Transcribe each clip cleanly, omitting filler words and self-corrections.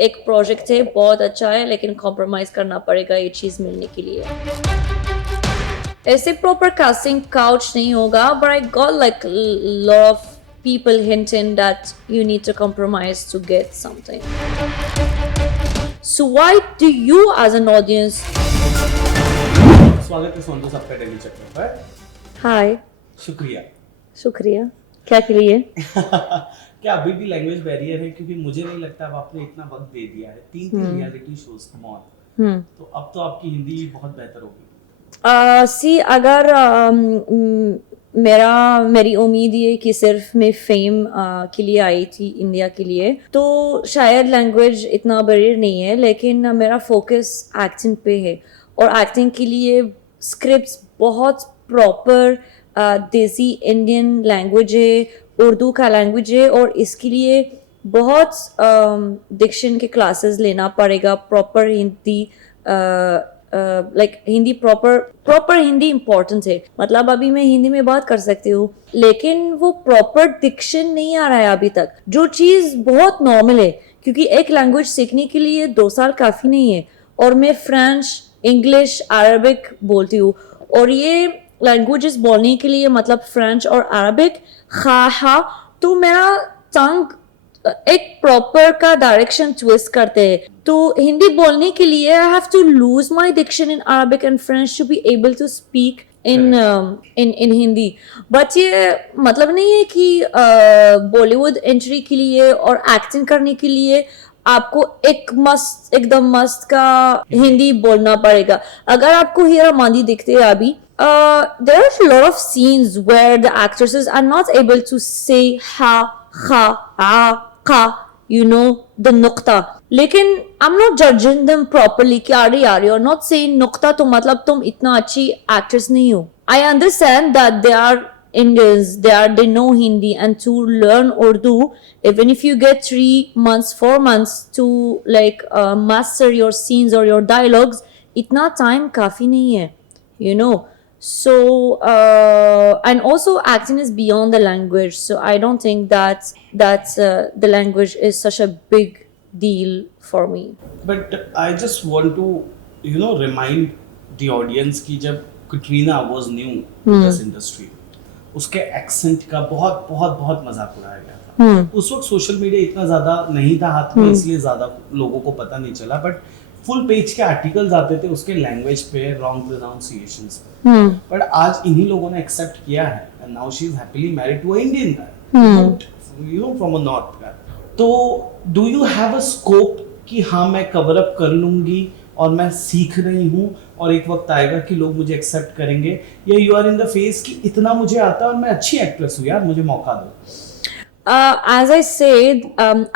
एक प्रोजेक्ट है, बहुत अच्छा है, लेकिन कॉम्प्रोमाइज करना पड़ेगा ये चीज़ मिलने के लिए. ऐसे प्रॉपर कास्टिंग काउच नहीं होगा, but I got like lot of people hinting that you need to compromise to get something. So why do you as an audience? स्वागत है सोनू सबका डेली चक्कर पर. हाय. शुक्रिया. शुक्रिया. क्या के लिए? क्या अभी भी लैंग्वेज बैरियर है? क्योंकि मुझे नहीं लगता अब आपने इतना वक्त दे दिया है, 3 रियलिटी शोज कमॉन, तो अब तो आपकी हिंदी बहुत बेहतर होगी. सी अगर मेरी उम्मीद ये कि सिर्फ मैं फेम के लिए आई थी इंडिया के लिए, तो शायद लैंग्वेज इतना बैरियर नहीं है, लेकिन मेरा फोकस एक्टिंग पे है और एक्टिंग के लिए स्क्रिप्ट्स बहुत प्रॉपर देसी इंडियन लैंग्वेज है, उर्दू का लैंग्वेज है, और इसके लिए बहुत डिक्शन के क्लासेस लेना पड़ेगा. Proper Hindi like Hindi proper Hindi important है. मतलब अभी मैं हिंदी में बात कर सकती हूँ, लेकिन वो प्रॉपर डिक्शन नहीं आ रहा है अभी तक, जो चीज़ बहुत नॉर्मल है, क्योंकि एक लैंग्वेज सीखने के लिए 2 साल काफ़ी नहीं है. और मैं फ्रेंच, इंग्लिश, अरबिक बोलती हूँ, और ये लैंग्वेजेस बोलने के लिए मतलब फ्रेंच और अरबिक खा तो मेरा टंग एक प्रॉपर का डायरेक्शन ट्विस्ट करते हैं. तो हिंदी बोलने के लिए I have to lose my diction in Arabic and French to be able to speak in Hindi. But ये मतलब नहीं है कि बॉलीवुड एंट्री के लिए और एक्टिंग करने के लिए आपको एकदम मस्त का हिंदी बोलना पड़ेगा. अगर आपको हीरा मांदी दिखते हैं अभी, there are a lot of scenes where the actresses are not able to say ha, ka, you know, the nukta. लेकिन I'm not judging them properly कि अरे यार you're not saying nukta तो मतलब तुम इतना अच्छी actress नहीं हो. I understand that they are Indians, they know Hindi, and to learn Urdu, even if you get 3 months, 4 months to like master your scenes or your dialogues, इतना time काफी नहीं है, you know. So and also acting is beyond the language, so I don't think that the language is such a big deal for me. But I just want to remind the audience कि जब Katrina was new in this industry, उसके accent का बहुत बहुत बहुत मजाक उड़ाया गया था. उस वक्त सोशल मीडिया इतना ज्यादा नहीं था हाथ में, इसलिए ज्यादा लोगों को पता नहीं चला. बट फुल पेज के आर्टिकल्स आते थे उसके लैंग्वेज पे, रॉन्ग प्रोनाउंसिएशंस पे. बट आज इन्हीं लोगों ने एक्सेप्ट किया है, and now she is happily married to a Indian guy, from a north guy. तो do you have a scope कि हाँ मैं कवर अप कर लूंगी और मैं सीख रही हूँ और एक वक्त आएगा कि लोग मुझे एक्सेप्ट करेंगे, या you are in the phase कि इतना मुझे आता है और मैं अच्छी एक्ट्रेस हूँ यार, मुझे मौका दो? As I said,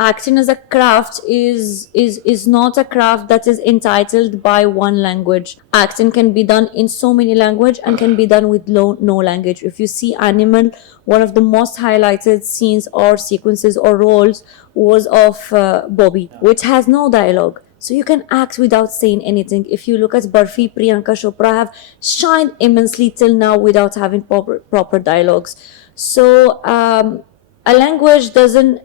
acting as a craft is not a craft that is entitled by one language. Acting can be done in so many languages and can be done with no language. If you see Animal, one of the most highlighted scenes or sequences or roles was of Bobby, which has no dialogue. So you can act without saying anything. If you look at Barfi, Priyanka Chopra have shined immensely till now without having proper dialogues. So a language doesn't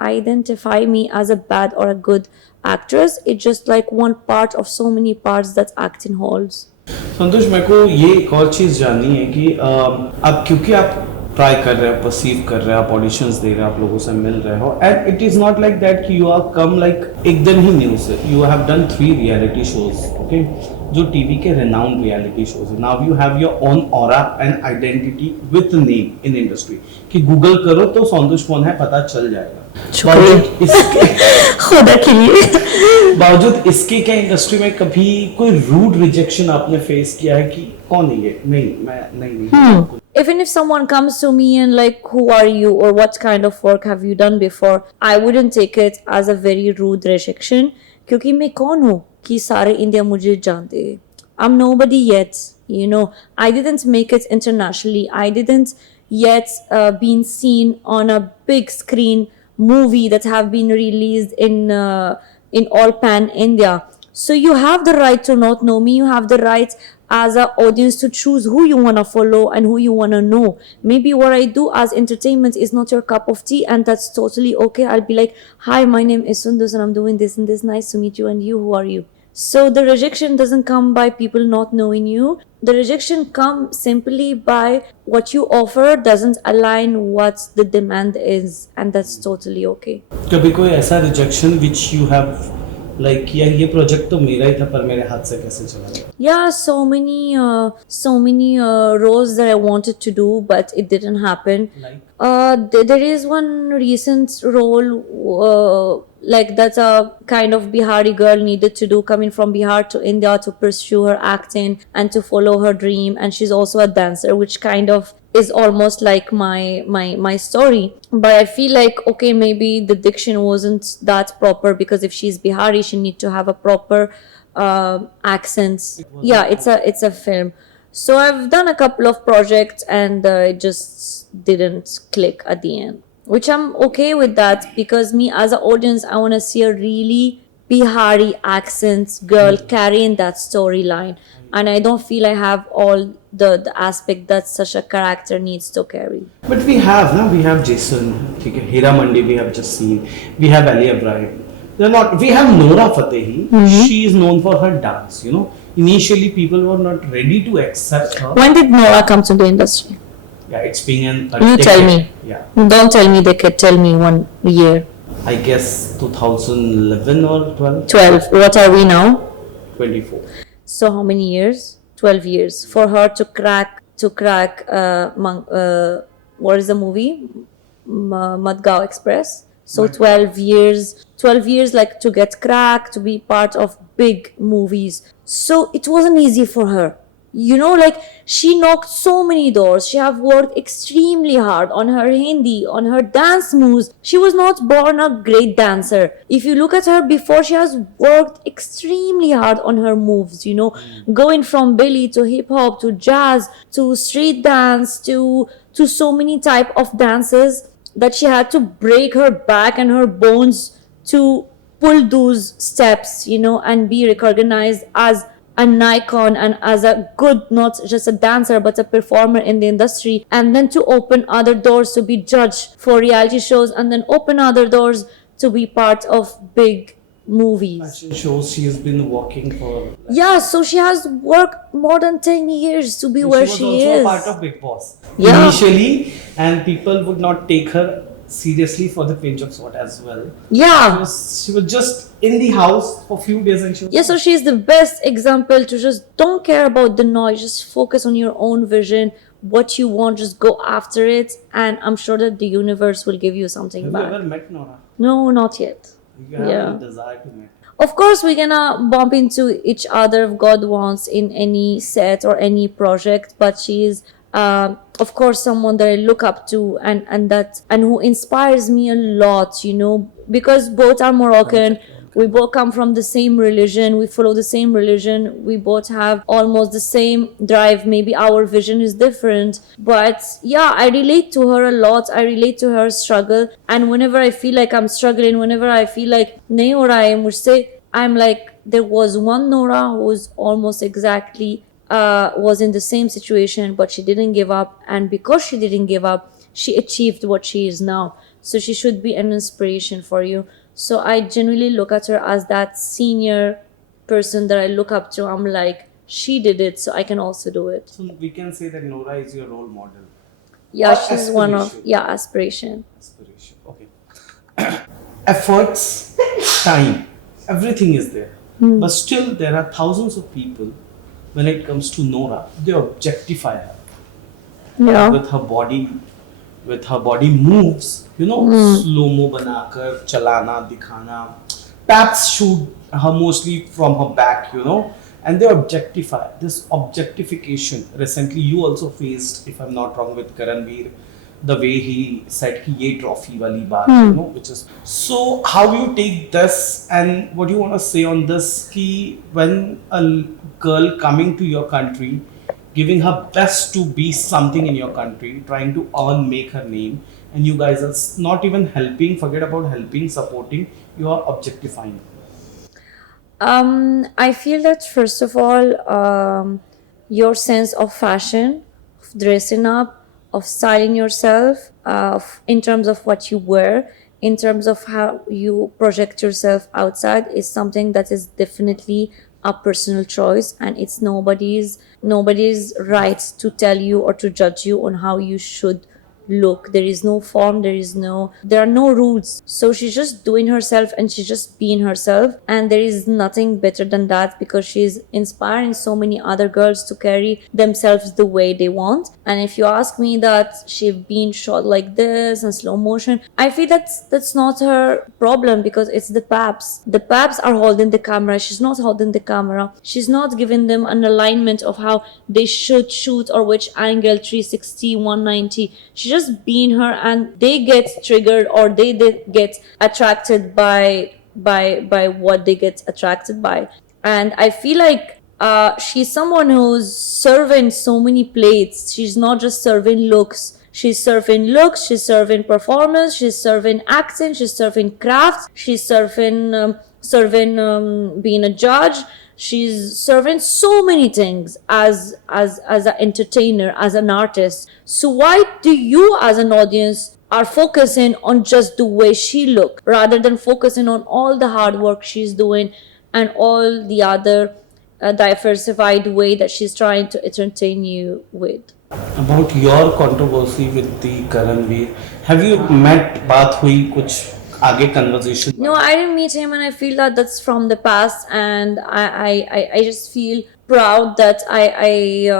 identify me as a bad or a good actress. It's just like one part of so many parts that acting holds. संतोष, मेरे को ये एक और चीज़ जाननी है कि अब क्योंकि आप ट्राई कर रहे हो, परसीव कर रहे हो, आप ऑडिशंस दे रहे हो, आप लोगों से मिल रहे हो, and it is not like that कि यू आर कम लाइक एकदम ही न्यू से. You have done 3 reality shows, okay, जो टीवी के रिनाउंड रियलिटी शोज है. Now you have your own aura and identity with name in industry कि Google करो तो संतोष कौन है पता चल जाएगा. खुदा के लिए बावजूद इसके क्या इंडस्ट्री में कभी कोई रूड रिजेक्शन आपने फेस किया है कि कौन है ये? नहीं, मैं नहीं. Even if someone comes to me and like, who are you or what kind of work have you done before, I wouldn't take it as a very rude rejection, क्योंकि मैं कौन हूँ कि सारे इंडिया मुझे जानते हैं. I'm nobody yet, you know. I didn't make it internationally. I didn't yet been seen on a big screen movie that have been released in all pan India. So you have the right to not know me. You have the right as an audience to choose who you want to follow and who you want to know. Maybe what I do as entertainment is not your cup of tea, and that's totally okay. I'll be like, hi, my name is Sundus and I'm doing this and this. Nice to meet you. And you, who are you? So the rejection doesn't come by people not knowing you. The rejection comes simply by what you offer doesn't align what the demand is, and that's totally okay. कभी कोई ऐसा rejection which you have like यार ये project तो मेरा ही था पर मेरे हाथ से कैसे चला गया? Yeah, so many roles that I wanted to do, but it didn't happen. Like There is one recent role, like that's a kind of Bihari girl needed to do, coming from Bihar to India to pursue her acting and to follow her dream. And she's also a dancer, which kind of is almost like my story. But I feel like, okay, maybe the diction wasn't that proper, because if she's Bihari, she need to have a proper accents. Yeah, it's a film. So I've done a couple of projects, and it just didn't click at the end, which I'm okay with that, because me as an audience, I want to see a really Bihari accents girl carrying that storyline, and I don't feel I have all the aspect that such a character needs to carry. but we have Jason, ठीक है, Hira Mandi we have just seen, we have Ali Ibrahim. We have Nora Fatehi. She is known for her dance. You know, initially people were not ready to accept her. When did Nora come to the industry? Yeah, it's been a You decade. tell me. Yeah, Don't tell me decade, tell me 1 year. I guess 2011 or 12, 12. What are we now? 24. So how many years? 12 years for her to crack what is the movie? Madgaon Express. So 12 years like to get cracked, to be part of big movies. So it wasn't easy for her. You know, like she knocked so many doors. She have worked extremely hard on her Hindi, on her dance moves. She was not born a great dancer. If you look at her before, she has worked extremely hard on her moves, you know, going from belly to hip hop to jazz to street dance to so many type of dances, that she had to break her back and her bones to pull those steps, you know, and be recognized as an icon and as a good, not just a dancer, but a performer in the industry. And then to open other doors to be judged for reality shows, and then open other doors to be part of big movies. Fashion shows she has been working for. Yeah, so she has worked more than 10 years to be where she was also is. a part of Big Boss Yeah. initially, and people would not take her seriously for the pinch of salt as well. Yeah. She was just in the house for a few days and she was Yeah, so she's the best example to just don't care about the noise, just focus on your own vision, what you want, just go after it, and I'm sure that the universe will give you something Have you back. ever met Nora? No, not yet. You have Yeah. a desire to meet. Of course, we're gonna bump into each other if God wants in any set or any project, but she's of course someone that I look up to, and who inspires me a lot, you know, because both are Moroccan. We both come from the same religion, we follow the same religion, we both have almost the same drive. Maybe our vision is different, but yeah, I relate to her a lot. I relate to her struggle, and whenever I feel like I'm struggling, whenever I feel like nahi ho raha hai mujhse, I'm like, there was one Nora who's almost exactly was in the same situation, but she didn't give up, and because she didn't give up, she achieved what she is now. So she should be an inspiration for you. So I genuinely look at her as that senior person that I look up to. I'm like, she did it, so I can also do it. So we can say that Nora is your role model. Yeah, Or she's one of, aspiration. yeah, aspiration. Aspiration. Okay. Efforts, time, everything is there. But still, there are thousands of people. When it comes to Nora, they objectify her Yeah. with her body moves. You know, slow mo banakar, chalana, dikhana. Paps shoot her mostly from her back. You know, and they objectify. This objectification. Recently, you also faced, if I'm not wrong, with Karanveer, the way he said ki ye trophy wali baat, you know, which is so. How you take this, and what do you want to say on this? Ki when a girl coming to your country, giving her best to be something in your country, trying to make her name, and you guys are not even helping. Forget about helping, supporting. You are objectifying. I feel that first of all, your sense of fashion, of dressing up, of styling yourself, in terms of what you wear, in terms of how you project yourself outside, is something that is definitely a personal choice, and it's nobody's right to tell you or to judge you on how you should look. There is no form, there are no rules, so she's just doing herself and she's just being herself, and there is nothing better than that, because she's inspiring so many other girls to carry themselves the way they want. And if you ask me that she's been shot like this in slow motion, I feel that's not her problem, because it's the paps are holding the camera. She's not holding the camera, she's not giving them an alignment of how they should shoot or which angle, 360, 190. She's just being her, and they get triggered, or they get attracted by what they get attracted by. And I feel like she's someone who's serving so many plates. She's not just serving looks. She's serving looks, she's serving performance, she's serving acting, she's serving craft, she's serving being a judge. She's serving so many things as an entertainer, as an artist. So why do you as an audience are focusing on just the way she look, rather than focusing on all the hard work she's doing and all the other diversified way that she's trying to entertain you with? About your controversy with the Karanveer, have you met, बात हुई कुछ आगे conversation? No, I didn't meet him, and I feel that that's from the past, and I just feel proud that I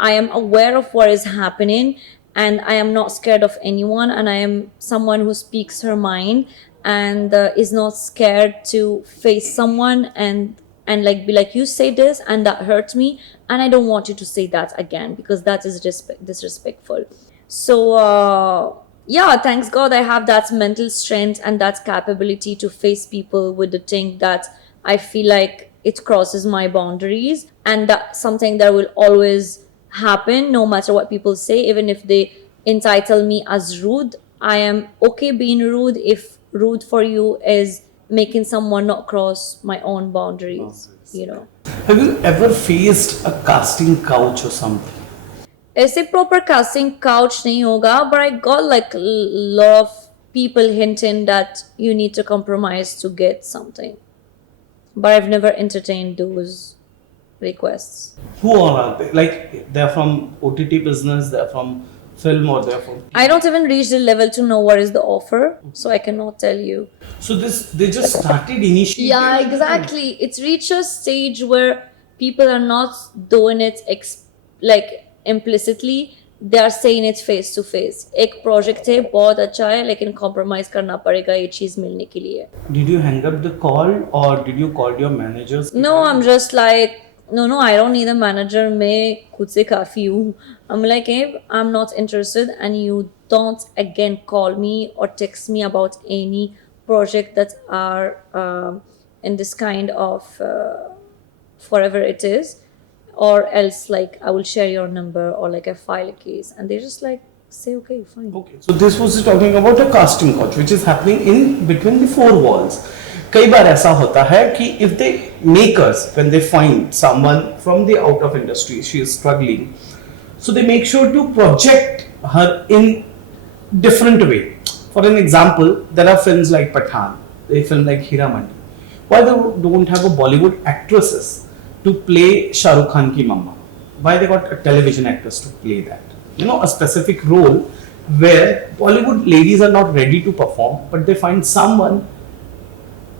am aware of what is happening, and I am not scared of anyone, and I am someone who speaks her mind, and is not scared to face someone and like be like, you say this and that hurts me, and I don't want you to say that again, because that is disrespectful. So yeah, thanks God I have that mental strength and that capability to face people with the thing that I feel like it crosses my boundaries, and that's something that will always happen no matter what people say. Even if they entitle me as rude, I am okay being rude if rude for you is making someone not cross my own boundaries, you know. Have you ever faced a casting couch or something? ऐसे proper casting couch नहीं होगा, but I got like a lot of people hinting that you need to compromise to get something, but I've never entertained those requests. Who all are they? Like they're from OTT business, they're from film, or they're from... I don't even reach the level to know what is the offer, so I cannot tell you. So they just started initiating. Yeah, exactly. It's reached a stage where people are not doing it like implicitly. They are saying it face to face. एक project है, बहुत अच्छा है, लेकिन compromise करना पड़ेगा ये चीज़ मिलने के लिए. Did you hang up the call, or did you call your managers? No, I'm just like, no, I don't need a manager. मैं खुद से काफ़ी हूँ. I'm like, hey, I'm not interested, and you don't again call me or text me about any project that are in this kind of whatever it is, or else like I will share your number, or like I file a case, and they just like say okay, fine. Okay, so this was talking about a casting couch which is happening in between the four walls. कई बार ऐसा होता है कि if the makers, when they find someone from the out of industry, she is struggling, so they make sure to project her in different way. For an example, there are films like Pathaan, they film like Hiramandi. Why they don't have a Bollywood actresses to play Shah Rukh Khan ki mama? Why they got a television actress to play that? You know, a specific role where Bollywood ladies are not ready to perform, but they find someone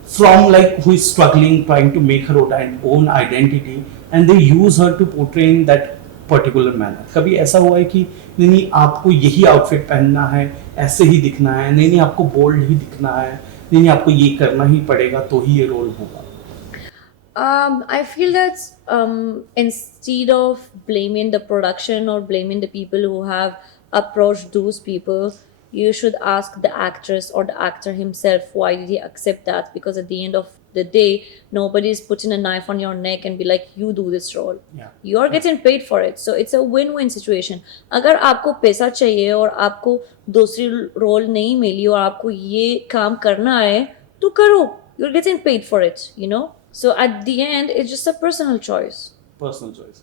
from like who is struggling, trying to make her own identity, and they use her to portray in that particular manner. कभी ऐसा हुआ है कि नहीं आपको यही outfit पहनना है, ऐसे ही दिखना है, नहीं आपको बोल्ड ही दिखना है, नहीं आपको ये करना ही पड़ेगा तो ही ये रोल होगा? I feel that instead of blaming the production or blaming the people who have approached those people, you should ask the actress or the actor himself, why did he accept that? Because at the end of the day, nobody is putting a knife on your neck and be like, you do this role. Yeah. You are getting paid for it. So it's a win-win situation. अगर आपको पैसा चाहिए और आपको दूसरी role नहीं मिली और आपको ये काम करना है, तो करो. You're getting paid for it, you know? So at the end, it's just a personal choice. Personal choice.